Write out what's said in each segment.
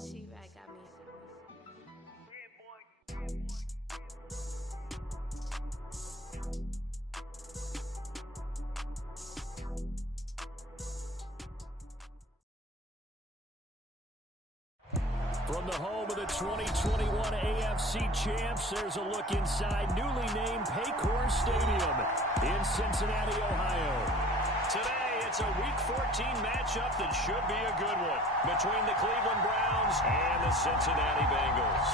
She-Rag got me. From the home of the 2021 AFC champs, there's a look inside newly named Paycor Stadium in Cincinnati, Ohio. Today, it's a Week 14 matchup that should be a good one between the Cleveland Browns and the Cincinnati Bengals.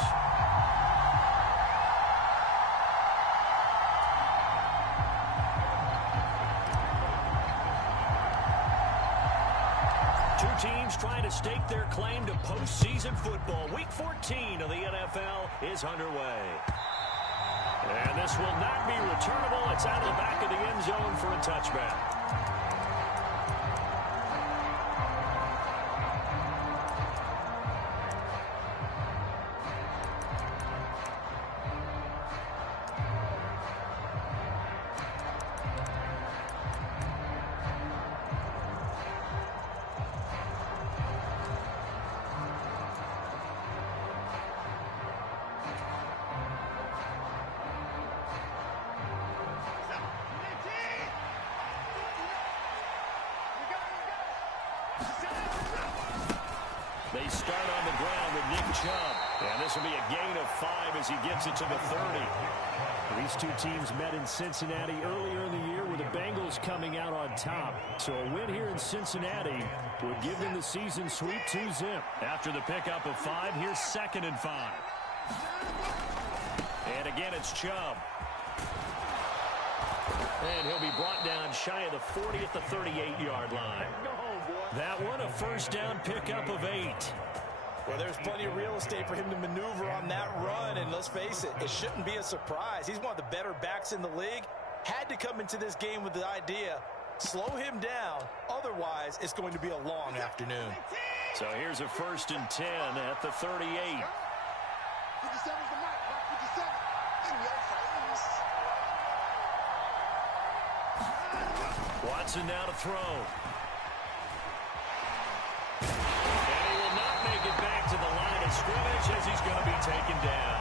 Two teams trying to stake their claim to postseason football. Week 14 of the NFL is underway. And this will not be returnable. It's out of the back of the end zone for a touchback. They start on the ground with Nick Chubb. And this will be a gain of 5 as he gets it to the 30. These two teams met in Cincinnati earlier in the year with the Bengals coming out on top. So a win here in Cincinnati would give them the season sweep 2-zip. After the pickup of 5, here's 2nd and 5. And again, it's Chubb. And he'll be brought down shy of the 40 at the 38-yard line. That one, a first down pickup of 8. Well, there's plenty of real estate for him to maneuver on that run, and let's face it, it shouldn't be a surprise. He's one of the better backs in the league. Had to come into this game with the idea, slow him down, otherwise it's going to be a long afternoon. So here's a 1st and 10 at the 38. 57's the mark, 57. In your face. Watson now to throw. To the line of scrimmage as he's going to be taken down.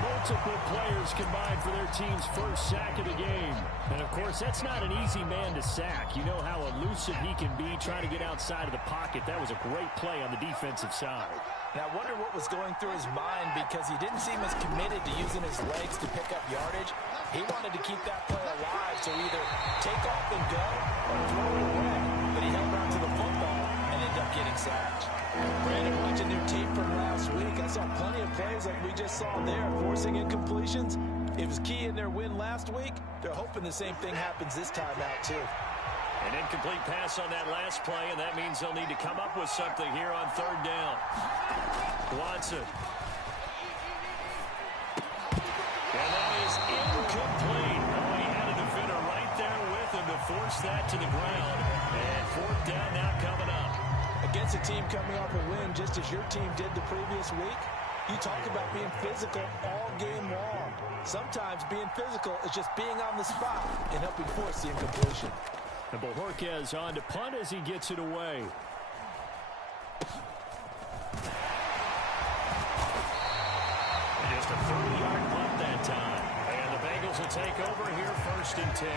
Multiple players combined for their team's first sack of the game. And, of course, that's not an easy man to sack. You know how elusive he can be trying to get outside of the pocket. That was a great play on the defensive side. Now, I wonder what was going through his mind because he didn't seem as committed to using his legs to pick up yardage. He wanted to keep that play alive, so either take off and go or throw it away. But he held on to the football and ended up getting sacked. Brandon, watching their tape from last week, I saw plenty of plays like we just saw there, forcing incompletions. It was key in their win last week. They're hoping the same thing happens this time out, too. An incomplete pass on that last play, and that means they'll need to come up with something here on 3rd down. Watson. And that is incomplete. Oh, he had a defender right there with him to force that to the ground. And 4th down now coming up. Against a team coming off a win just as your team did the previous week, you talk about being physical all game long. Sometimes being physical is just being on the spot and helping force the incompletion. And Bojorquez on to punt as he gets it away. Just a 30-yard punt that time. And the Bengals will take over here 1st and 10.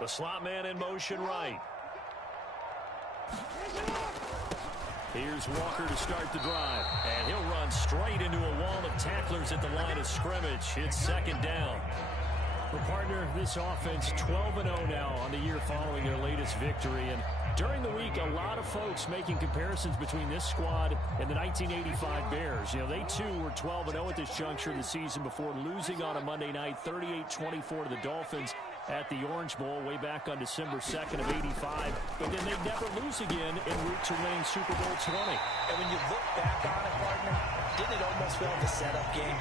The slot man in motion right. Here's Walker to start the drive. And he'll run straight into a wall of tacklers at the line of scrimmage. It's 2nd down. Well, partner, this offense 12-0 now on the year following their latest victory. And during the week, a lot of folks making comparisons between this squad and the 1985 Bears. You know, they too were 12-0 at this juncture of the season before losing on a Monday night, 38-24 to the Dolphins. at the Orange Bowl way back on December 2nd of '85, but then they never lose again en route to winning Super Bowl 20. And when you look back on it, partner, didn't it almost feel like a setup game?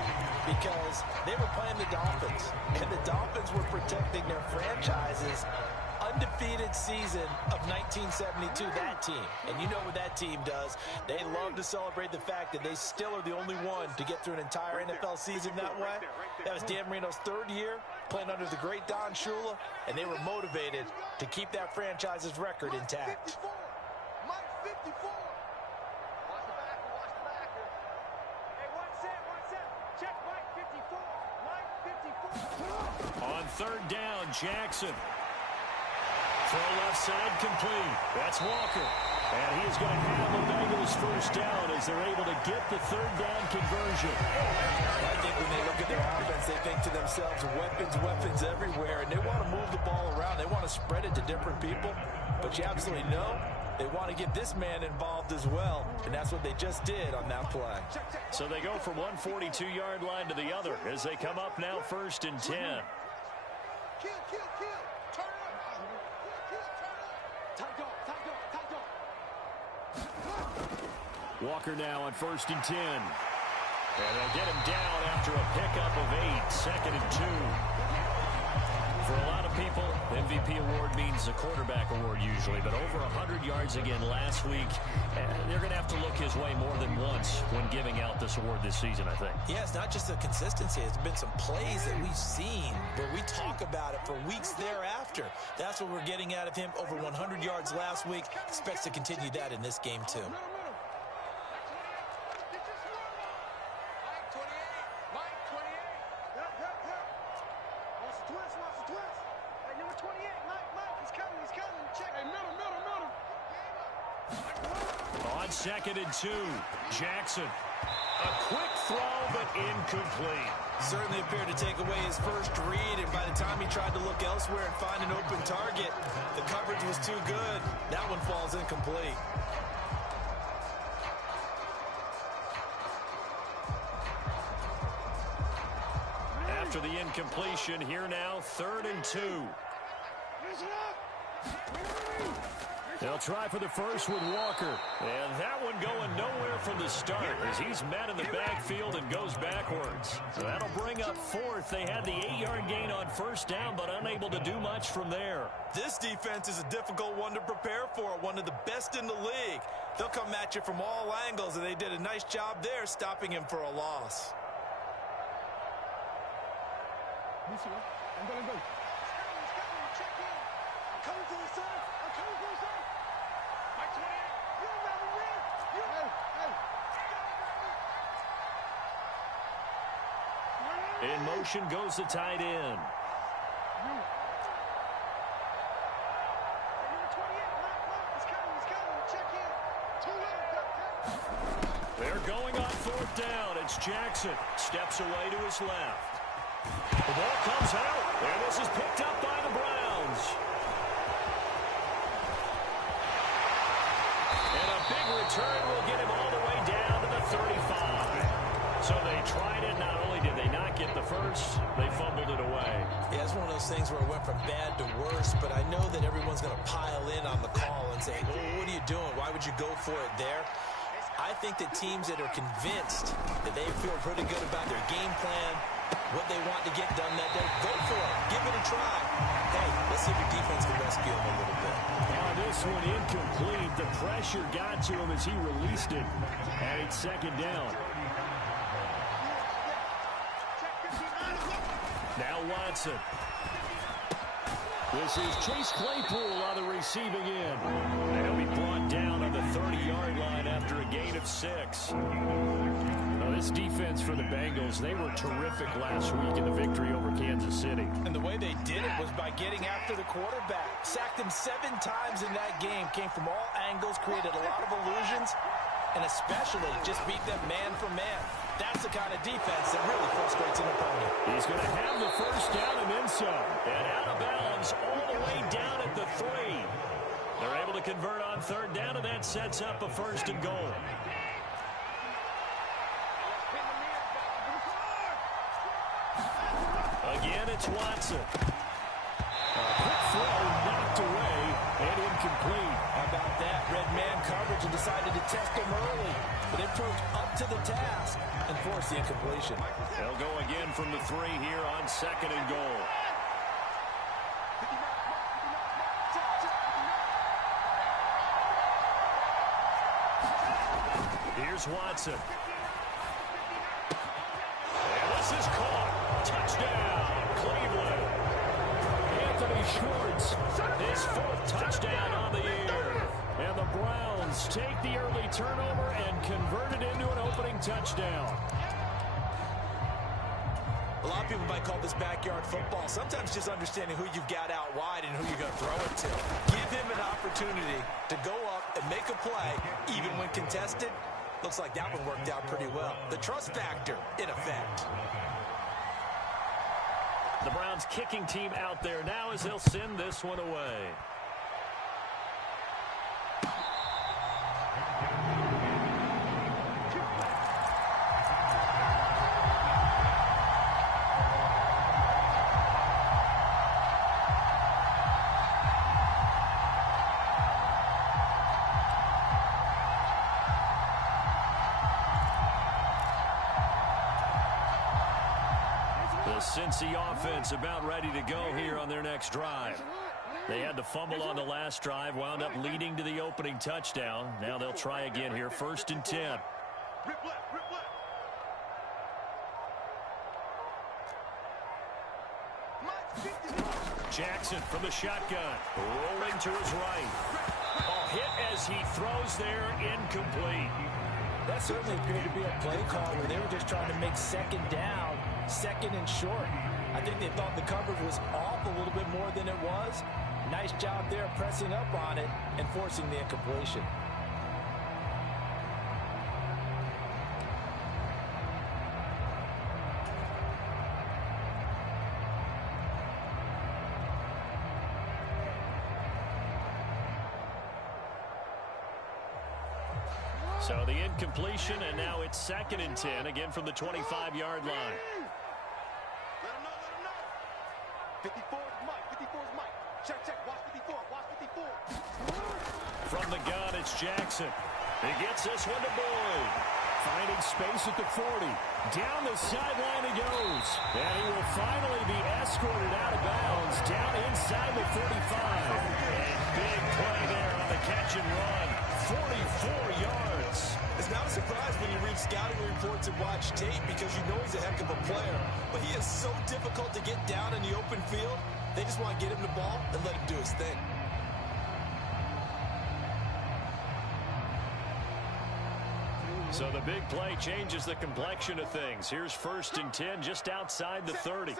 Because they were playing the Dolphins, and the Dolphins were protecting their franchises. Undefeated season of 1972, that team. And you know what that team does. They love to celebrate the fact that they still are the only one to get through an entire NFL season that way. That was Dan Marino's third year, playing under the great Don Shula, and they were motivated to keep that franchise's record intact. Mike 54. Watch the backer, watch the backer. Hey, 1-7. Check Mike 54. Mike 54. On third down, Jackson. Throw left side complete. That's Walker. And he is going to have the Bengals first down as they're able to get the third down conversion. I think when they look at their offense, they think to themselves, weapons everywhere, and they want to move the ball around. They want to spread it to different people. But you absolutely know they want to get this man involved as well, and that's what they just did on that play. So they go from one 42-yard line to the other as they come up now 1st and 10. Kill. Turn up. Kill, turn up. Tight dog. Walker now on 1st and 10. And they'll get him down after a pickup of 8, 2nd and 2. For a lot of people, MVP award means a quarterback award usually, but over 100 yards again last week. They're going to have to look his way more than once when giving out this award this season, I think. Yeah, it's not just the consistency. It's been some plays that we've seen where we talk about it for weeks thereafter. That's what we're getting out of him. Over 100 yards last week. Expects to continue that in this game, too. On 2nd and 2, Jackson. A quick throw, but incomplete. Certainly appeared to take away his first read, and by the time he tried to look elsewhere and find an open target, the coverage was too good. That one falls incomplete. After the incompletion, here now, 3rd and 2. They'll try for the first with Walker. And that one going nowhere from the start as he's met in the backfield and goes backwards. So that'll bring up 4th. They had the 8-yard gain on 1st down, but unable to do much from there. This defense is a difficult one to prepare for, one of the best in the league. They'll come at you from all angles, and they did a nice job there stopping him for a loss. I'm going to go. Check in. I'm coming to the side. Mike 28. You never win. In motion goes the tight end. They're going on 4th down. It's Jackson. Steps away to his left. The ball comes out, and this is picked up by the Browns. And a big return will get him all the way down to the 35. So they tried it. Not only did they not get the first, they fumbled it away. Yeah, it's one of those things where it went from bad to worse, but I know that everyone's going to pile in on the call and say, well, what are you doing? Why would you go for it there? I think that teams that are convinced that they feel pretty good about their game plan, what they want to get done that day, go for it. Give it a try. Hey, let's see if your defense can rescue them a little bit. This one incomplete. The pressure got to him as he released it. And it's 2nd down. Now Watson. This is Chase Claypool on the receiving end. And he'll be brought down on the 30-yard line after a gain of 6. Now, this defense for the Bengals, they were terrific last week in the victory over Kansas City. And the way they did it was by getting after the quarterback. Sacked him 7 times in that game. Came from all angles, created a lot of illusions, and especially just beat them man for man. That's the kind of defense that really frustrates an opponent. He's going to have the first down and then some. And out of bounds all the way down at the 3. They're able to convert on 3rd down, and that sets up a 1st and goal. Again, it's Watson. wanted to test him early, but they approached up to the task and forced the incompletion. They'll go again from the 3 here on 2nd and goal. Here's Watson. And this is caught. Touchdown, Cleveland. Anthony Schwartz, his 4th touchdown on the year. And the Browns take the early turnover and convert it into an opening touchdown. A lot of people might call this backyard football. Sometimes just understanding who you've got out wide and who you're going to throw it to. Give him an opportunity to go up and make a play, even when contested. Looks like that one worked out pretty well. The trust factor, in effect. The Browns kicking team out there now as they'll send this one away. Cincy offense about ready to go here on their next drive. They had the fumble on the last drive, wound up leading to the opening touchdown. Now they'll try again here, 1st and 10. Rip left, rip left. Jackson from the shotgun, rolling to his right. A hit as he throws there, incomplete. That certainly appeared to be a play call where they were just trying to make 2nd down, 2nd and short. I think they thought the coverage was off a little bit more than it was. Nice job there pressing up on it and forcing the incompletion. So the incompletion, and now it's 2nd and 10, again from the 25-yard line. Let him know. 54 is Mike, 54 is Mike. Check, watch 54, watch 54. From the gun, it's Jackson. He gets this one to Boyd. Finding space at the 40. Down the sideline he goes. And he will finally be escorted out of bounds, down inside the 35. And big play there on the catch and run. 44 yards. It's not a surprise when you read scouting reports and watch tape because you know he's a heck of a player. But he is so difficult to get down in the open field. They just want to get him the ball and let him do his thing. So the big play changes the complexion of things. Here's 1st and 10 just outside the 30.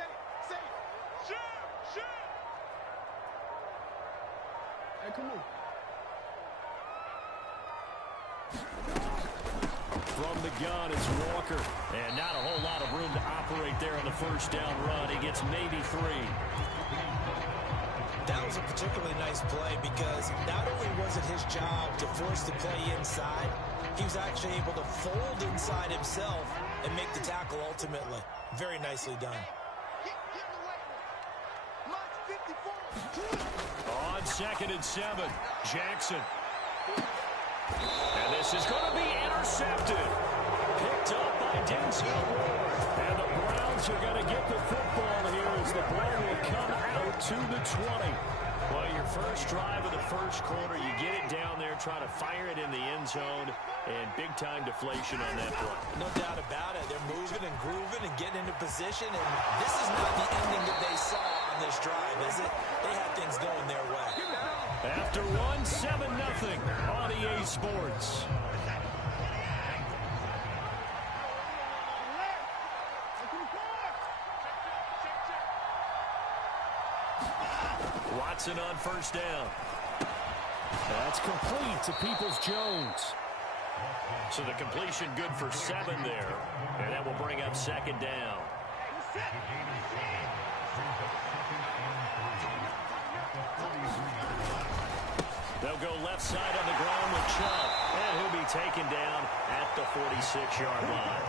Shoot! Hey, come on. From the gun, it's Walker. And not a whole lot of room to operate there on the 1st down run. He gets maybe 3. That was a particularly nice play because not only was it his job to force the play inside, he was actually able to fold inside himself and make the tackle ultimately. Very nicely done. On 2nd and 7, Jackson. And this is going to be intercepted. Picked up by Denzel Ward. And the Browns are going to get the football here as the ball will come out to the 20. Well, your first drive of the first quarter, you get it down there, try to fire it in the end zone, and big-time deflation on that play. No doubt about it. They're moving and grooving and getting into position, and this is not the ending that they saw on this drive, is it? They had things going their way. After one, 7-0 on EA Sports. Watson on 1st down. That's complete to Peoples-Jones. So the completion good for 7 there. And that will bring up 2nd down. They'll go left side on the ground with Chubb. And he'll be taken down at the 46-yard line.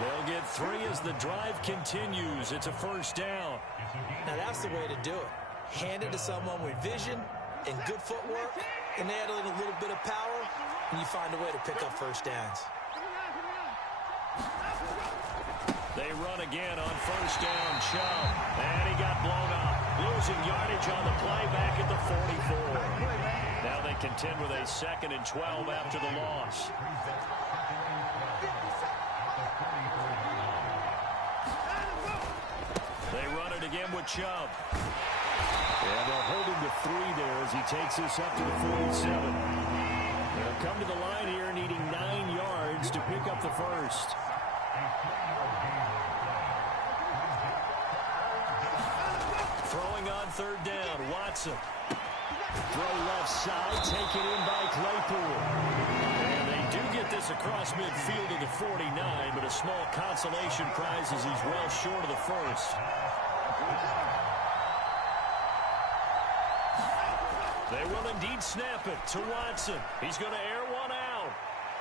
They'll get 3 as the drive continues. It's a 1st down. Now that's the way to do it. Hand it to someone with vision and good footwork, and add a little bit of power. and you find a way to pick up first downs. They run again on first down. Chubb, and he got blown up. Losing yardage on the play back at the 44. Now they contend with a 2nd and 12 after the loss. They run it again with Chubb. And they'll hold him to 3 there as he takes this up to the 47. They'll come to the line here needing 9 yards to pick up the first. Throwing on 3rd down, Watson. Throw left side, taken in by Claypool. And they do get this across midfield to the 49, but a small consolation prize as he's well short of the first. They will indeed snap it to Watson. He's going to air one out.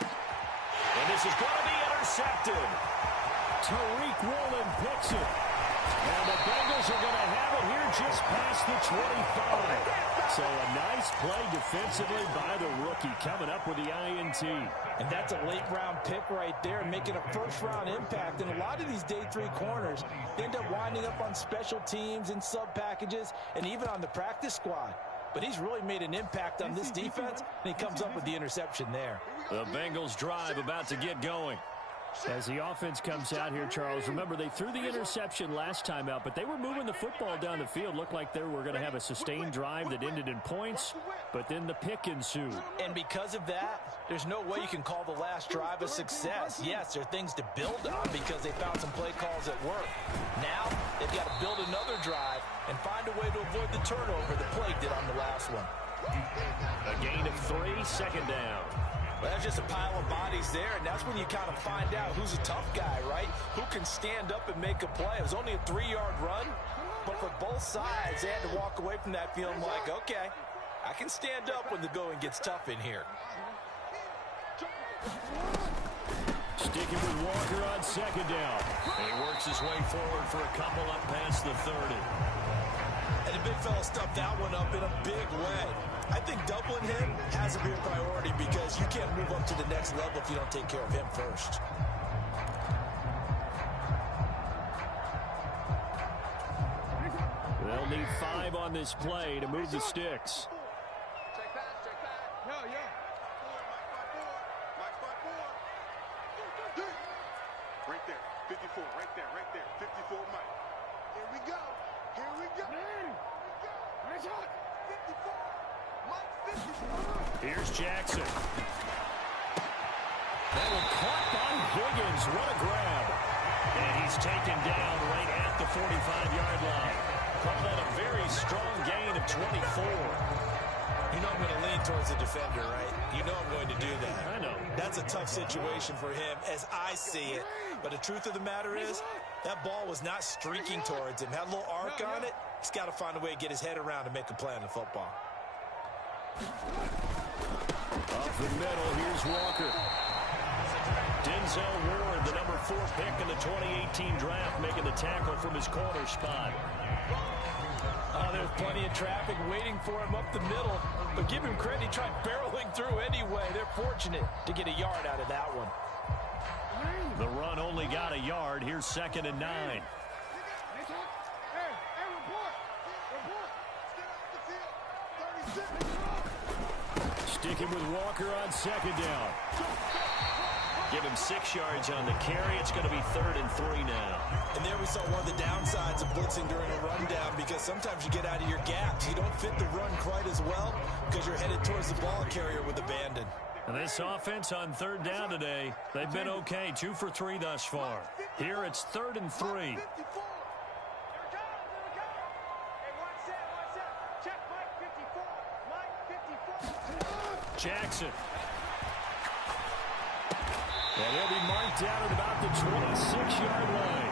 And this is going to be intercepted. Tariq Woolen picks it. And the Bengals are going to have it here just past the 25. So a nice play defensively by the rookie coming up with the INT. And that's a late-round pick right there, making a first-round impact. And a lot of these day 3 corners end up winding up on special teams and sub-packages and even on the practice squad. But he's really made an impact on this defense, and he comes up with the interception there. The Bengals drive about to get going. As the offense comes out here, Charles, remember they threw the interception last time out, but they were moving the football down the field. Looked like they were going to have a sustained drive that ended in points, but then the pick ensued. And because of that, there's no way you can call the last drive a success. Yes, there are things to build on because they found some play calls at work. Now, they've got to build another drive and find a way to avoid the turnover the play did on the last one. A gain of 3, 2nd down. Well, there's just a pile of bodies there, and that's when you kind of find out who's a tough guy, right? Who can stand up and make a play. It was only a 3-yard run, but for both sides, they had to walk away from that feeling like, okay, I can stand up when the going gets tough in here. Sticking with Walker on 2nd down. And he works his way forward for a couple up past the 30. And the big fella stuffed that one up in a big way. I think doubling him has to be a priority because you can't move up to the next level if you don't take care of him first. They'll need 5 on this play to move the sticks. Check back. Yo. Right there, 54, right there, 54, Mike. Here we go. Nice shot. 54. Mike, 54. Here's Jackson. That one caught by Higgins. What a grab. And he's taken down right at the 45-yard line. Call that a very strong gain of 24. You know I'm going to lean towards the defender, right? You know I'm going to do that. I know. That's a tough situation for him as I see it. But the truth of the matter is, that ball was not streaking towards him. Had a little arc on it. He's got to find a way to get his head around and make a play on the football. Up the middle, here's Walker. Denzel Ward, the number 4 pick in the 2018 draft, making the tackle from his corner spot. Oh, there's plenty of traffic waiting for him up the middle. But give him credit, he tried barreling through anyway. They're fortunate to get a yard out of that one. The run only got a yard. Here's 2nd and 9. Hey, report. Sticking with Walker on 2nd down. Give him 6 yards on the carry. It's going to be 3rd and 3 now. And there we saw one of the downsides of blitzing during a rundown because sometimes you get out of your gaps. You don't fit the run quite as well because you're headed towards the ball carrier with abandon. And this offense on 3rd down today, they've been okay. 2 for 3 thus far. Here it's 3rd and 3. Jackson. And he'll be marked down at about the 26-yard line.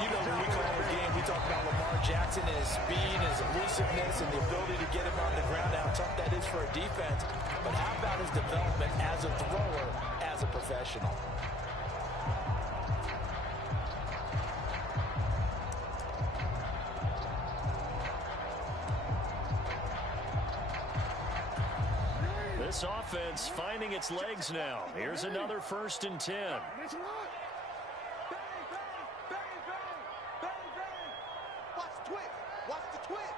You know, when we call our game, we talk about Lamar Jackson and his speed, his elusiveness, and the ability to get him on the ground, how tough that is for a defense. But how about his development as a thrower, as a professional? This this offense finding its legs now. Here's another 1st and 10. That's a lot. Bang, bang, bang, bang, bang, bang. Watch the twist. Watch the twist.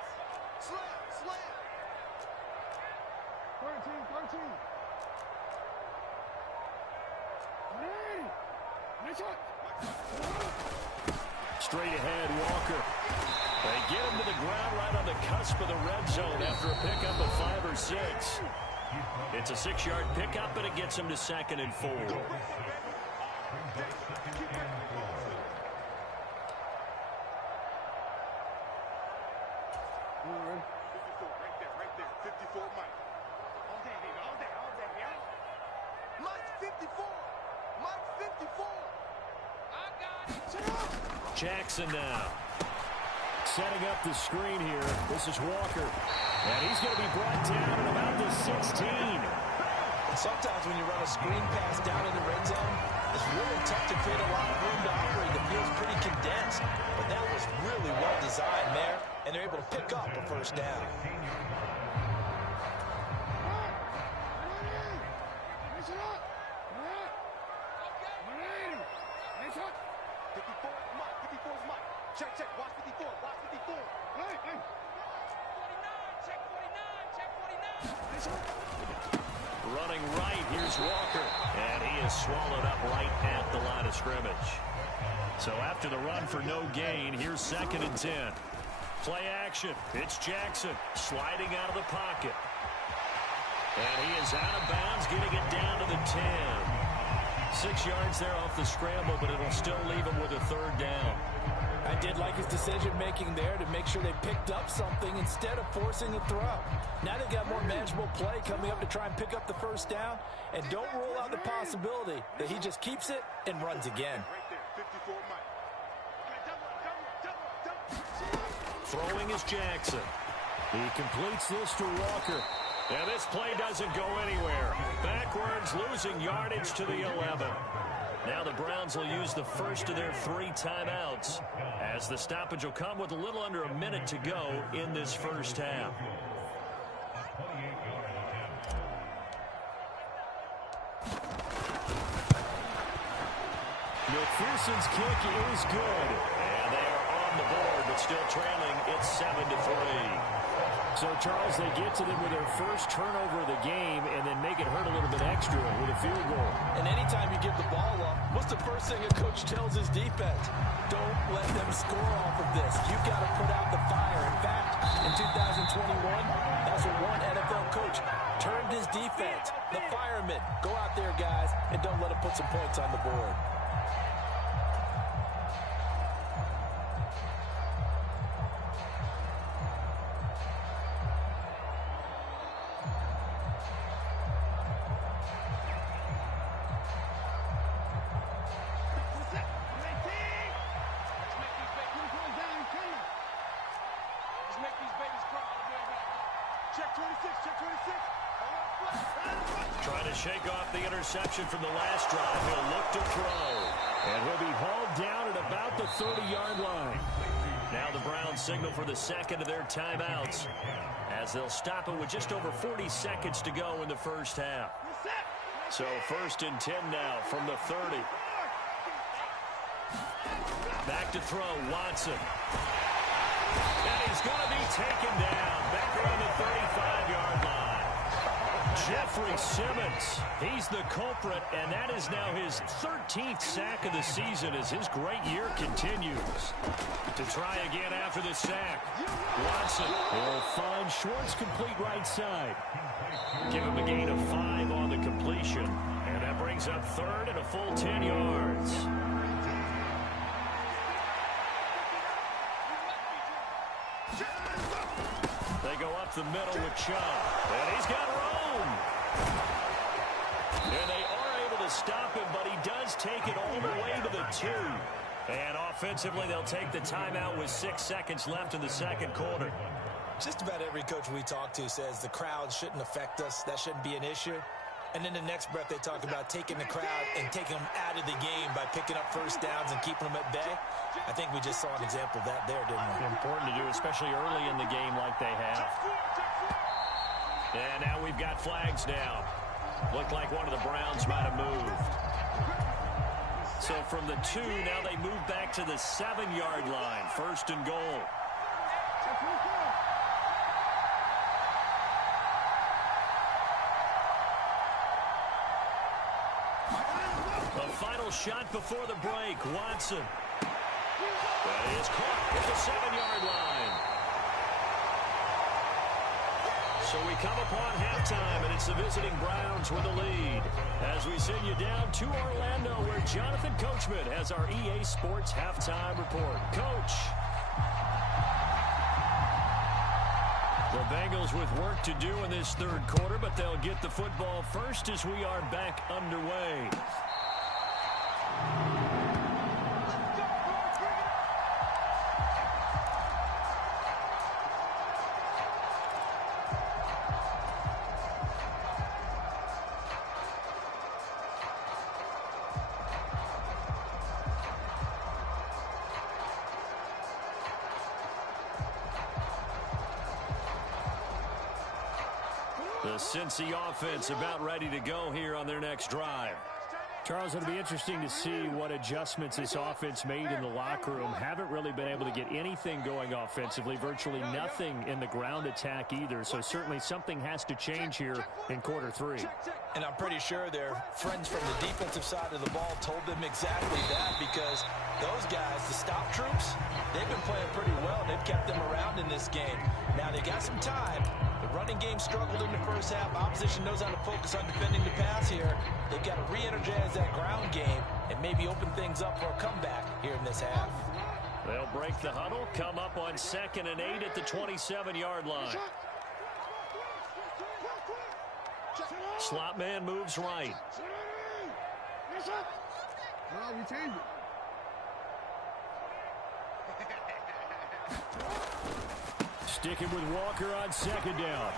Slam, slam. 13. Hey, nice shot. Straight ahead, Walker. They get him to the ground right on the cusp of the red zone after a pickup of 5 or 6. It's a 6-yard pickup, and it gets him to 2nd and 4. Right there. 54, Mike. All day, baby. All day, yeah. Mike's 54. Mike's 54. I got it. Shut up. Jackson now. Setting up the screen here. This is Walker. And he's going to be brought down at about the 16. Sometimes when you run a screen pass down in the red zone, it's really tough to create a lot of room to operate. The field's pretty condensed. But that was really well designed there, and they're able to pick up a 1st down. Nice shot. 54 is Mike. 54 is Mike. Check. Watch 54. Watch 54. Hey. 49. Check 49. Nice shot. Running right, here's Walker. And he is swallowed up right at the line of scrimmage. So after the run for no gain, here's 2nd and 10. Play action. It's Jackson sliding out of the pocket. And he is out of bounds, getting it down to the 10. 6 yards there off the scramble, but it'll still leave him with a 3rd down. I did like his decision-making there to make sure they picked up something instead of forcing a throw. Now they've got more manageable play coming up to try and pick up the 1st down. And don't rule out the possibility that he just keeps it and runs again. Right there. 54, Mike. Throwing is Jackson. He completes this to Walker. And this play doesn't go anywhere. Backwards, losing yardage to the 11. Now the Browns will use the first of their 3 timeouts, as the stoppage will come with a little under a minute to go in this 1st half. McPherson's kick is good. And they are on the board, but still trailing. It's 7-3. So, Charles, they get to them with their first turnover of the game and then make it hurt a little bit extra with a field goal. And anytime you give the ball up, what's the first thing a coach tells his defense? Don't let them score off of this. You've got to put out the fire. In fact, in 2021, that's what one NFL coach termed his defense. The firemen. Go out there, guys, and don't let them put some points on the board. Trying to shake off the interception from the last drive. He'll look to throw. And he'll be hauled down at about the 30-yard line. Now the Browns signal for the 2nd of their timeouts, as they'll stop it with just over 40 seconds to go in the 1st half. So 1st and 10 now from the 30. Back to throw, Watson. And he's going to be taken down back around the 35-yard line. Jeffrey Simmons, he's the culprit, and that is now his 13th sack of the season as his great year continues. To try again after the sack, Watson will find Schwartz complete right side. Give him a gain of 5 on the completion, and that brings up 3rd and a full 10 yards. They go up the middle with Chubb, and he's got room. And they are able to stop him, but he does take it all the way to the 2. And offensively, they'll take the timeout with 6 seconds left in the 2nd quarter. Just about every coach we talk to says the crowd shouldn't affect us. That shouldn't be an issue. And in the next breath, they talk about taking the crowd and taking them out of the game by picking up 1st downs and keeping them at bay. I think we just saw an example of that there, didn't we? Important to do, especially early in the game like they have. And now we've got flags down. Looked like one of the Browns might have moved. So from the 2, now they move back to the 7-yard line. First and goal. A final shot before the break. Watson. That is caught at the 7-yard line. So we come upon halftime, and it's the visiting Browns with the lead. As we send you down to Orlando, where Jonathan Coachman has our EA Sports halftime report. Coach. The Bengals with work to do in this third quarter, but they'll get the football first as we are back underway. The Cincy offense about ready to go here on their next drive. Charles, it'll be interesting to see what adjustments this offense made in the locker room. Haven't really been able to get anything going offensively, virtually nothing in the ground attack either. So certainly something has to change here in quarter 3. And I'm pretty sure their friends from the defensive side of the ball told them exactly that, because those guys, the stop troops, they've been playing pretty well. They've kept them around in this game. Now they got some time. The running game struggled in the first half. Opposition knows how to focus on defending the pass here. They've got to re-energize that ground game and maybe open things up for a comeback here in this half. They'll break the huddle, come up on 2nd and 8 at the 27-yard line. Slot man moves right. Oh, we changed it. Sticking with Walker on 2nd down.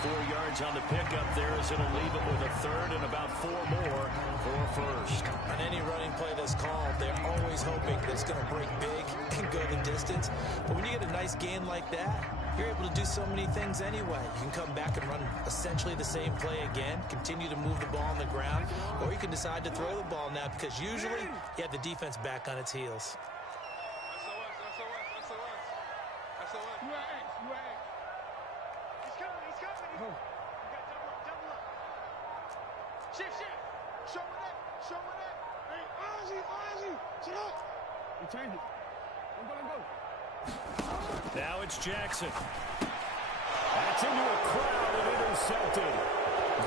4 yards on the pickup there as it'll leave him with a 3rd and about 4 more for a first. On any running play that's called, they're always hoping that it's going to break big and go the distance. But when you get a nice gain like that, you're able to do so many things anyway. You can come back and run essentially the same play again, continue to move the ball on the ground, or you can decide to throw the ball now, because usually you have the defense back on its heels. Shift. Show it up. Hey, Ozzy. Sit up. We changed it. I'm gonna go. Now it's Jackson. That's into a crowd and intercepted.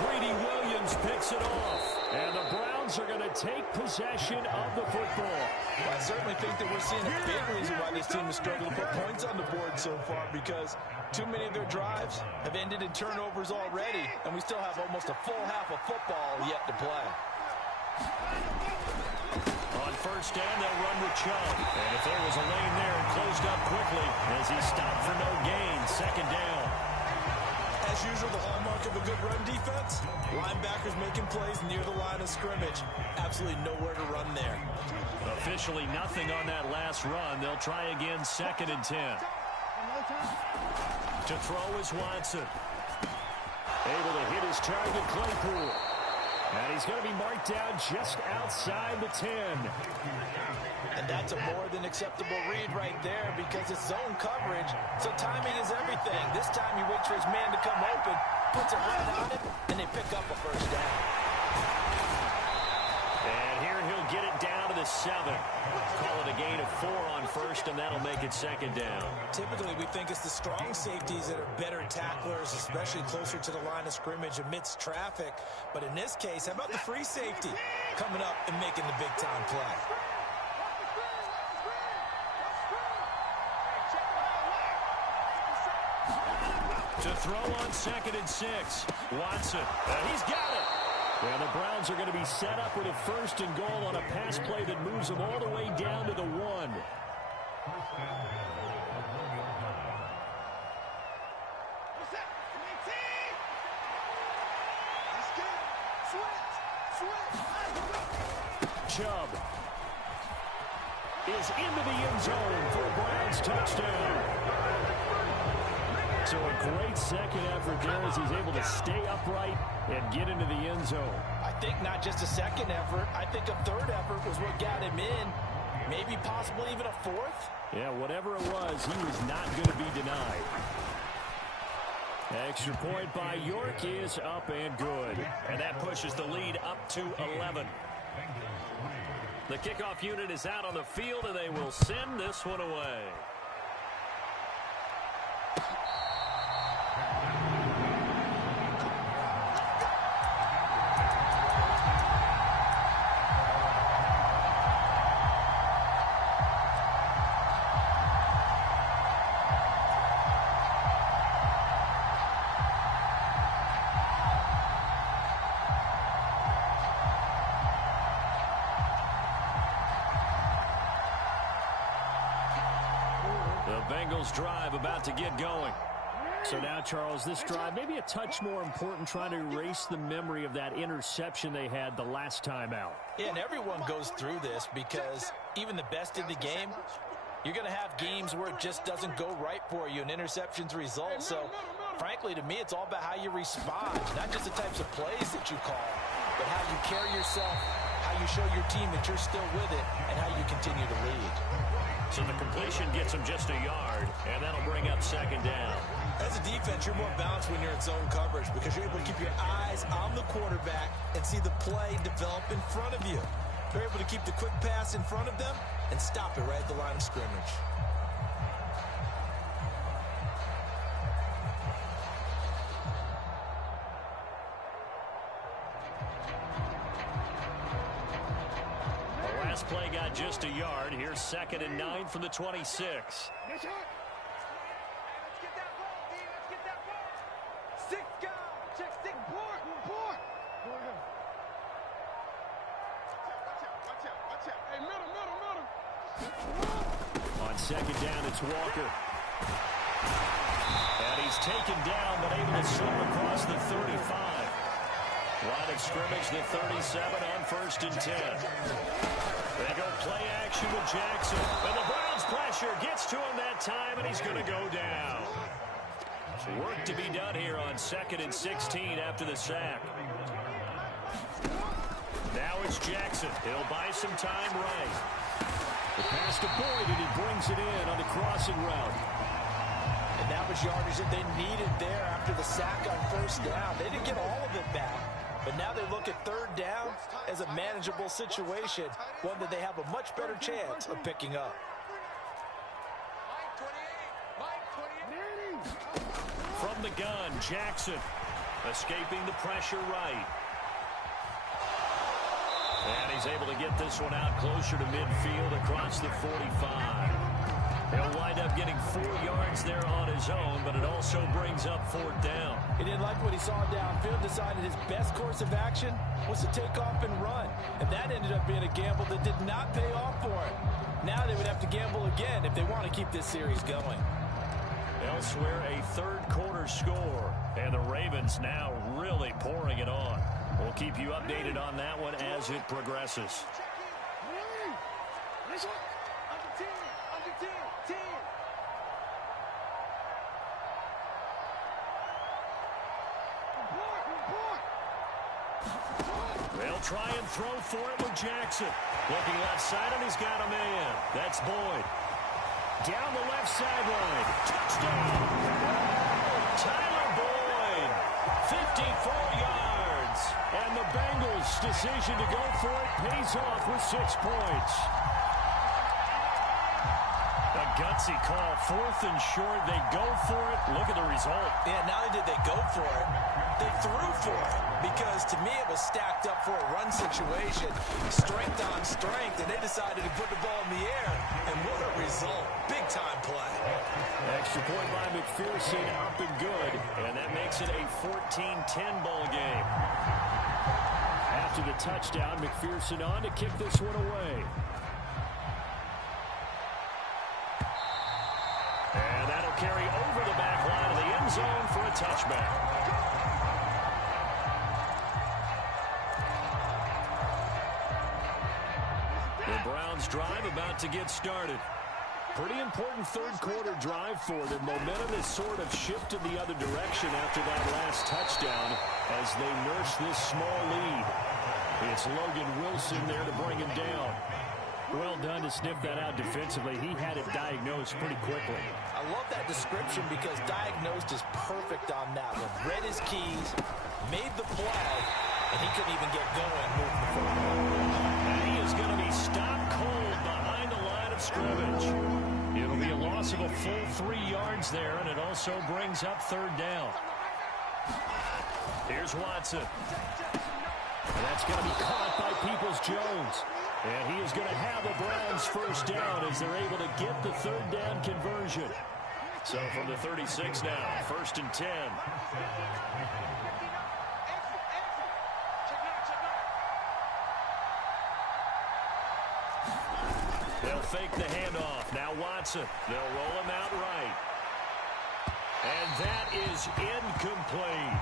Greedy Williams picks it off. And the Browns are going to take possession of the football. Well, I certainly think that we're seeing a big reason why this team has struggled to put points on the board so far, because too many of their drives have ended in turnovers already, and we still have almost a full half of football yet to play. On 1st down, they'll run with Chubb. And if there was a lane there, it closed up quickly as he stopped for no gain. 2nd down. As usual, the hallmark of a good run defense, linebackers making plays near the line of scrimmage. Absolutely nowhere to run there. Officially nothing on that last run. They'll try again, 2nd and 10. To throw is Watson. Able to hit his target, Claypool. And he's going to be marked down just outside the 10. And that's a more than acceptable read right there, because it's zone coverage, so timing is everything. This time he waits for his man to come open, puts it right on it, and they pick up a 1st down. And here he'll get it down to the 7. Call it a gain of 4 on 1st, and that'll make it 2nd down. Typically, we think it's the strong safeties that are better tacklers, especially closer to the line of scrimmage amidst traffic. But in this case, how about the free safety coming up and making the big-time play? To throw on 2nd and 6. Watson. And he's got it. And the Browns are going to be set up with a 1st and goal on a pass play that moves them all the way down to the 1. Chubb is into the end zone for a Browns touchdown. So a great second effort there as he's able to stay upright and get into the end zone. I think not just a second effort. I think a third effort was what got him in. Maybe possibly even a fourth. Yeah, whatever it was, he was not going to be denied. Extra point by York is up and good. And that pushes the lead up to 11. The kickoff unit is out on the field, and they will send this one away. Bengals drive about to get going. So now, Charles, this drive maybe a touch more important, trying to erase the memory of that interception they had the last time out. Yeah, and everyone goes through this because even the best in the game, you're going to have games where it just doesn't go right for you and interceptions result. So, frankly, to me, it's all about how you respond, not just the types of plays that you call, but how you carry yourself, how you show your team that you're still with it, and how you continue to lead. So the completion gets him just a yard, and that'll bring up second down. As a defense, you're more balanced when you're in zone coverage because you're able to keep your eyes on the quarterback and see the play develop in front of you. You're able to keep the quick pass in front of them and stop it right at the line of scrimmage. Play got just a yard. Here's 2nd and 9 from the 26. Let's get that ball, D. Let's get that ball. 6 guys. Check 6. Report. Watch out. Hey, middle. On 2nd down, it's Walker. And he's taken down, but able to slip across the 35. Line of scrimmage, the 37 on 1st and 10. They go play action with Jackson. And the Browns pressure gets to him that time, and he's going to go down. Work to be done here on 2nd and 16 after the sack. Now it's Jackson. He'll buy some time right. The pass to Boyd, and he brings it in on the crossing route. And that was yardage that they needed there after the sack on 1st down. They didn't get all of it back. But now they look at 3rd down as a manageable situation, one that they have a much better chance of picking up. From the gun, Jackson escaping the pressure right. And he's able to get this one out closer to midfield across the 45. He'll wind up getting 4 yards there on his own, but it also brings up 4th down. He didn't like what he saw downfield, decided his best course of action was to take off and run. And that ended up being a gamble that did not pay off for him. Now they would have to gamble again if they want to keep this series going. Elsewhere, a 3rd quarter score. And the Ravens now really pouring it on. We'll keep you updated on that one as it progresses. They'll try and throw for it with Jackson. Looking left side, and he's got a man. That's Boyd. Down the left sideline. Touchdown! Tyler Boyd, 54 yards. And the Bengals' decision to go for it pays off with 6 points. A gutsy call. 4th and short. They go for it. Look at the result. Yeah, not only did they go for it, they threw for it. Because to me, it was stacked up for a run situation. Strength on strength, and they decided to put the ball in the air. And what a result. Big-time play. Extra point by McPherson, up and good. And that makes it a 14-10 ball game. After the touchdown, McPherson on to kick this one away. And that'll carry over the back line of the end zone for a touchback. The Browns drive about to get started. Pretty important third-quarter drive for them. Momentum has sort of shifted the other direction after that last touchdown as they nurse this small lead. It's Logan Wilson there to bring him down. Well done to sniff that out defensively. He had it diagnosed pretty quickly. I love that description because diagnosed is perfect on that one. Read his keys, made the play, and he couldn't even get going moving the football. And he is going to be stopped cold behind the line of scrimmage. It'll be a loss of a full 3 yards there, and it also brings up third down. Here's Watson. And that's going to be caught by Peoples-Jones. And he is going to have the Browns first down as they're able to get the third down conversion. So from the 36 now, 1st and 10. They'll fake the handoff. Now Watson. They'll roll him out right. And that is incomplete.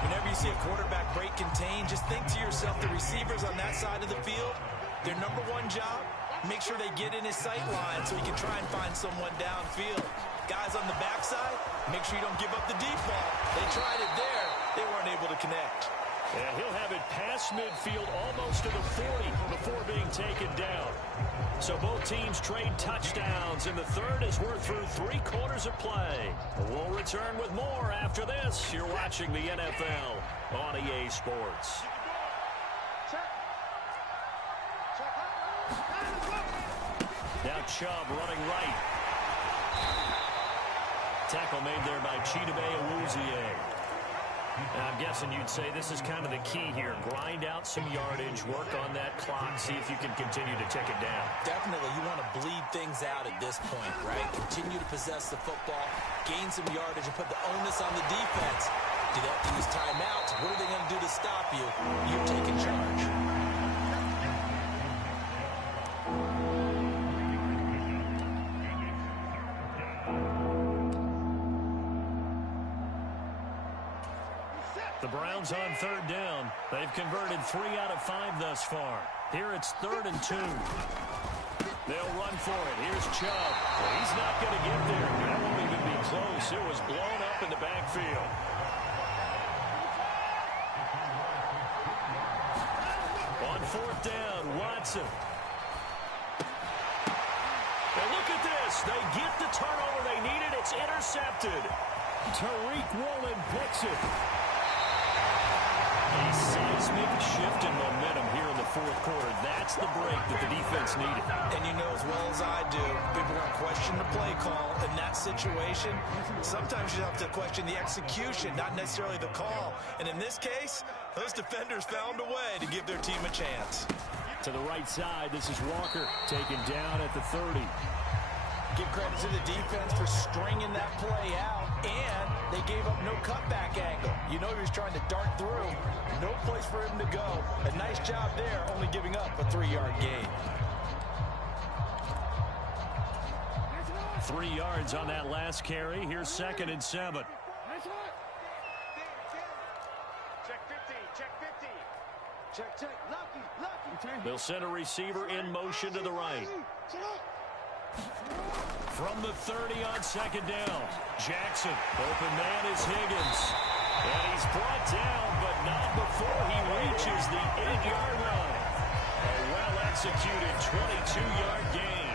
Whenever you see a quarterback break contain, just think to yourself, the receivers on that side of the field, their number one job, make sure they get in his sight line so he can try and find someone downfield. Guys on the backside, make sure you don't give up the deep ball. They tried it there. They weren't able to connect. And he'll have it past midfield almost to the 40 before being taken down. So both teams trade touchdowns, and the third as we're through 3 quarters of play. We'll return with more after this. You're watching the NFL on EA Sports. Now Chubb running right. Tackle made there by Chidobe Awuzie. And I'm guessing you'd say this is kind of the key here. Grind out some yardage, work on that clock, see if you can continue to tick it down. Definitely, you want to bleed things out at this point, right? Continue to possess the football, gain some yardage, and put the onus on the defense. Do they have to use timeouts? What are they going to do to stop you? You're taking charge. The Browns on third down. They've converted 3 out of 5 thus far. Here it's 3rd and 2. They'll run for it. Here's Chubb. Well, he's not going to get there. That won't even be close. It was blown up in the backfield. On 4th down, Watson. And look at this. They get the turnover they needed. It's intercepted. Tariq Woolen picks it. A seismic shift in momentum here in the 4th quarter. That's the break that the defense needed. And you know as well as I do, people are going to question the play call in that situation. Sometimes you have to question the execution, not necessarily the call. And in this case, those defenders found a way to give their team a chance. To the right side, this is Walker taken down at the 30. Give credit to the defense for stringing that play out, and they gave up no cutback angle. You know he was trying to dart through. No place for him to go. A nice job there, only giving up a 3-yard gain. 3 yards on that last carry. Here's 2nd and 7. Check 50, check 50. Check, lucky. They'll send a receiver in motion to the right. From the 30 on 2nd down. Jackson. Open man is Higgins. And he's brought down, but not before he reaches the 8-yard line. A well-executed 22-yard gain.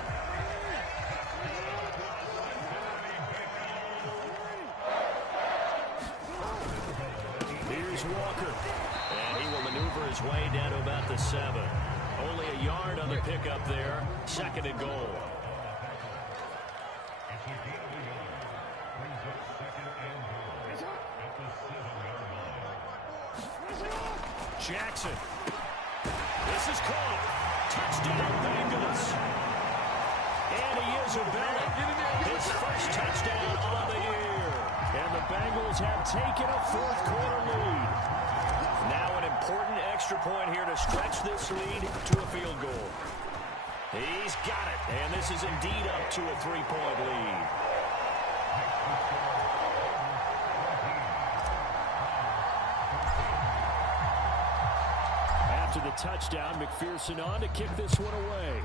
Here's Walker. And he will maneuver his way down to about the 7. Only a yard on the pickup there. 2nd and goal. Jackson. This is caught. Touchdown, Bengals. And he is about it. His first touchdown on the year. And the Bengals have taken a 4th quarter lead. Now an important extra point here to stretch this lead to a field goal. He's got it. And this is indeed up to a 3-point lead. After the touchdown, McPherson on to kick this one away.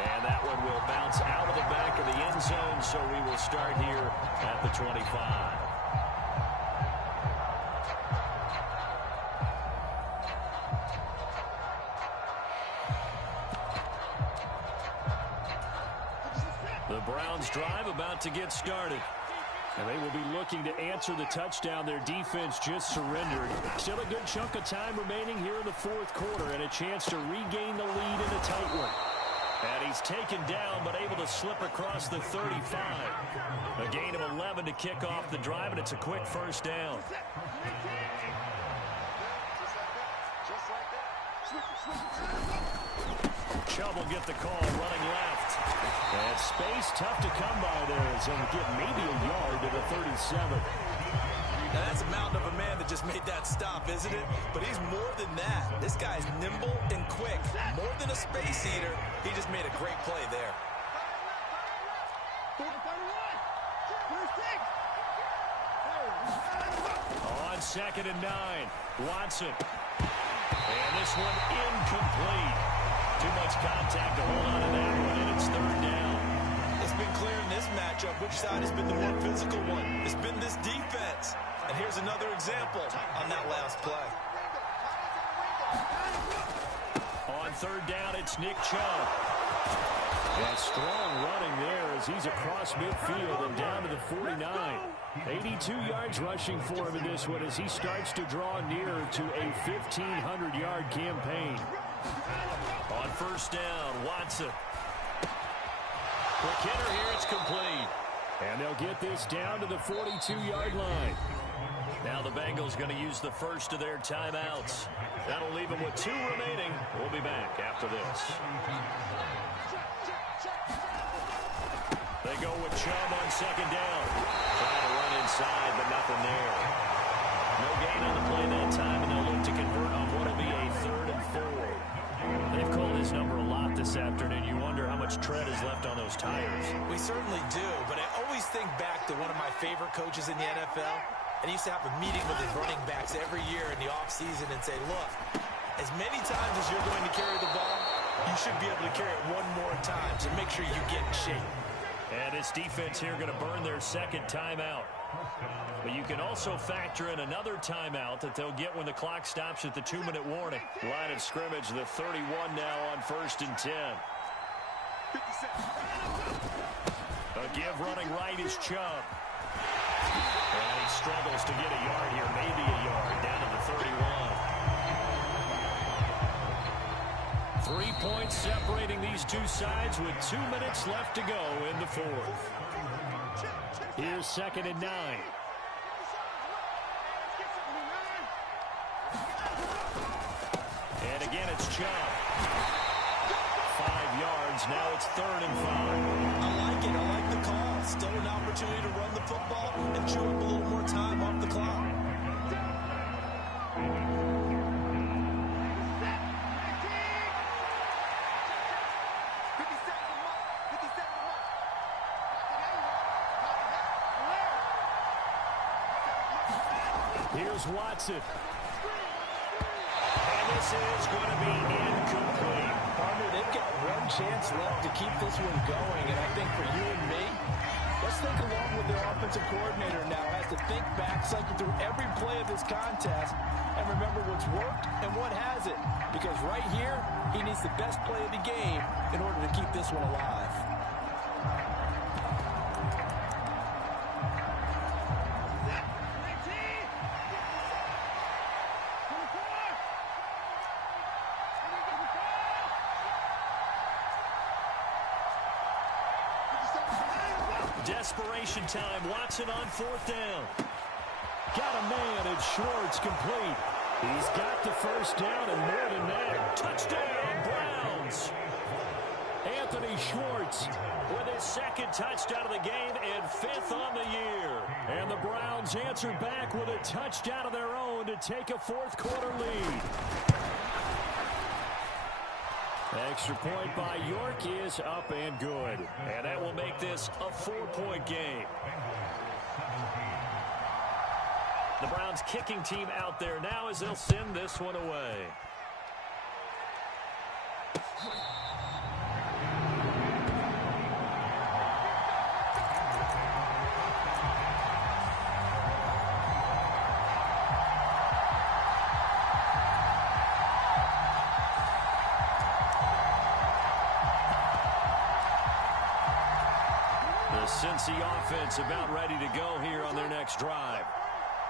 And that one will bounce out of the back of the end zone, so we will start here at the 25. The Browns drive about to get started. And they will be looking to answer the touchdown their defense just surrendered. Still a good chunk of time remaining here in the fourth quarter and a chance to regain the lead in a tight one. And he's taken down but able to slip across the 35. A gain of 11 to kick off the drive, and it's a quick first down. Chubb will get the call running left. And space tough to come by there as he'll get maybe a yard to the 37. Now that's a mountain of a man that just made that stop, isn't it? But he's more than that. This guy's nimble and quick. More than a space eater, he just made a great play there. On 2nd and 9, Watson. And this one incomplete. Too much contact to hold on to that one, and it's 3rd down. It's been clear in this matchup which side has been the more physical one. It's been this defense. And here's another example on that last play. On 3rd down, it's Nick Chubb. And strong running there as he's across midfield and down to the 49. 82 yards rushing for him in this one as he starts to draw nearer to a 1,500-yard campaign. On 1st down, Watson. Quick hitter here, it's complete. And they'll get this down to the 42-yard line. Now the Bengals going to use the first of their timeouts. That'll leave them with 2 remaining. We'll be back after this. They go with Chubb on 2nd down. Trying to run inside, but nothing there. No gain on the play that time, and they'll look to convert on what will be a 3rd and 4. They've called his number a lot this afternoon. You wonder how much tread is left on those tires. We certainly do, but I always think back to one of my favorite coaches in the NFL. And he used to have a meeting with his running backs every year in the offseason and say, look, as many times as you're going to carry the ball, you should be able to carry it one more time, so make sure you get in shape. And this defense here going to burn their 2nd timeout. But you can also factor in another timeout that they'll get when the clock stops at the 2-minute warning. Line of scrimmage, the 31 now on 1st and 10. A give running right is Chubb. And he struggles to get a yard here, maybe a yard, down to the 31. 3 points separating these two sides with 2 minutes left to go in the 4th. Here's 2nd and 9. And again, it's Chubb. 5 yards, now it's 3rd and 5. I like it, I like the call. Still an opportunity to run the football and chew up a little more time off the clock. Here's Watson. And this is going to be incomplete. Partner, they've got one chance left to keep this one going, and I think for you and me, let's think along with their offensive coordinator now has to think back, cycle through every play of this contest, and remember what's worked and what hasn't. Because right here, he needs the best play of the game in order to keep this one alive. Desperation time. Watson on 4th down. Got a man, and Schwartz complete. He's got the 1st down and more than that. Touchdown, Browns. Anthony Schwartz with his 2nd touchdown of the game and 5th on the year. And the Browns answer back with a touchdown of their own to take a 4th quarter lead. Extra point by York is up and good. And that will make this a 4-point game. The Browns kicking team out there now as they'll send this one away. Cincy offense about ready to go here on their next drive.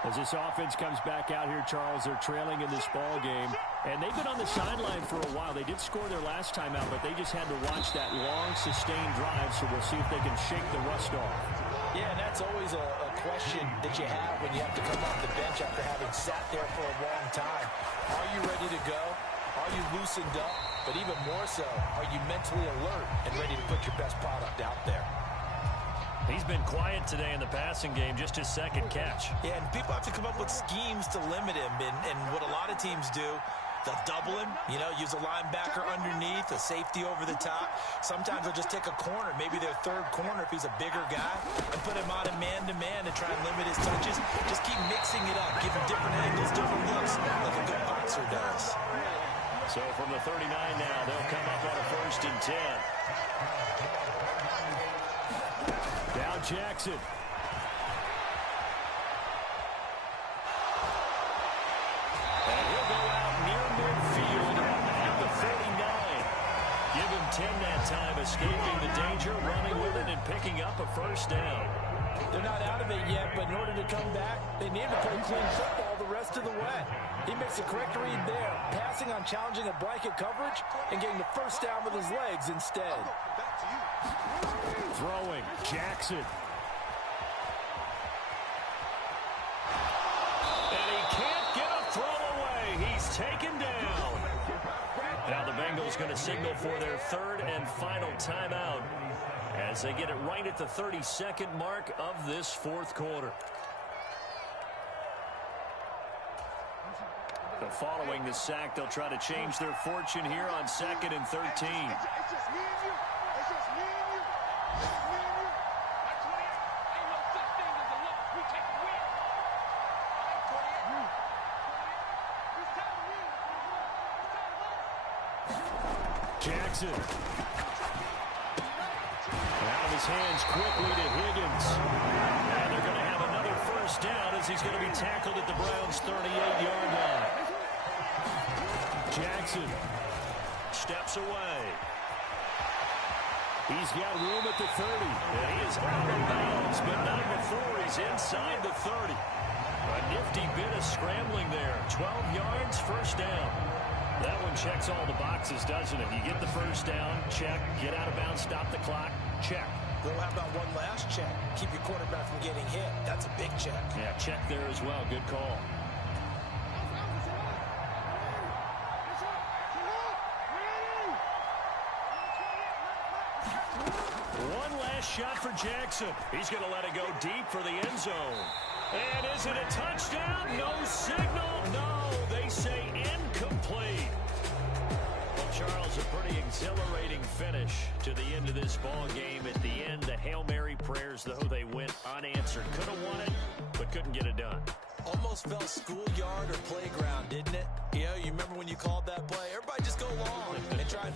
As this offense comes back out here, Charles, they're trailing in this ball game. And they've been on the sideline for a while. They did score their last time out, but they just had to watch that long, sustained drive, so we'll see if they can shake the rust off. Yeah, and that's always a question that you have when you have to come off the bench after having sat there for a long time. Are you ready to go? Are you loosened up? But even more so, are you mentally alert and ready to put your best product out there? He's been quiet today in the passing game, just his second catch. Yeah, and people have to come up with schemes to limit him. And what a lot of teams do, they'll double him, use a linebacker underneath, a safety over the top. Sometimes they'll just take a corner, maybe their third corner if he's a bigger guy, and put him on a man-to-man to try and limit his touches. Just keep mixing it up, give him different angles, different looks, like a good boxer does. So from the 39 now, they'll come up on a 1st and 10. Now Jackson. And he'll go out near midfield at the 49. Give him 10 that time, escaping the danger, running with it, and picking up a 1st down. They're not out of it yet, but in order to come back, they need to play clean football the rest of the way. He makes the correct read there, passing on challenging a blanket coverage and getting the 1st down with his legs instead. Throwing, Jackson. And he can't get a throw away. He's taken down. Now the Bengals going to signal for their 3rd and final timeout as they get it right at the 32nd mark of this 4th quarter. So following the sack, they'll try to change their fortune here on 2nd and 13. It's just me and you. It's just me and you. It's just me and you. At 28, ain't no such thing as a loss. We take a win. At 28, it's time to win. It's time to win. Jackson. Out of his hands quickly to Higgins. And they're going to have another 1st down as he's going to be tackled at the Browns' 38-yard line. Jackson steps away. He's got room at the 30. And he is out of bounds, but not before he's inside the 30. A nifty bit of scrambling there. 12 yards, 1st down. That one checks all the boxes, doesn't it? You get the 1st down, check. Get out of bounds, stop the clock, check. Well, how about one last check? Keep your quarterback from getting hit. That's a big check. Yeah, check there as well. Good call. One last shot for Jackson. He's going to let it go deep for the end zone. And is it a touchdown? No signal. No, they say incomplete. Well, Charles, a pretty exhilarating finish to the end of this ball game. At the end, the Hail Mary prayers, though, they went unanswered. Could have won it, but couldn't get it done. Almost felt schoolyard or playground, didn't it? You remember when you called that play? Everybody just go long and try and find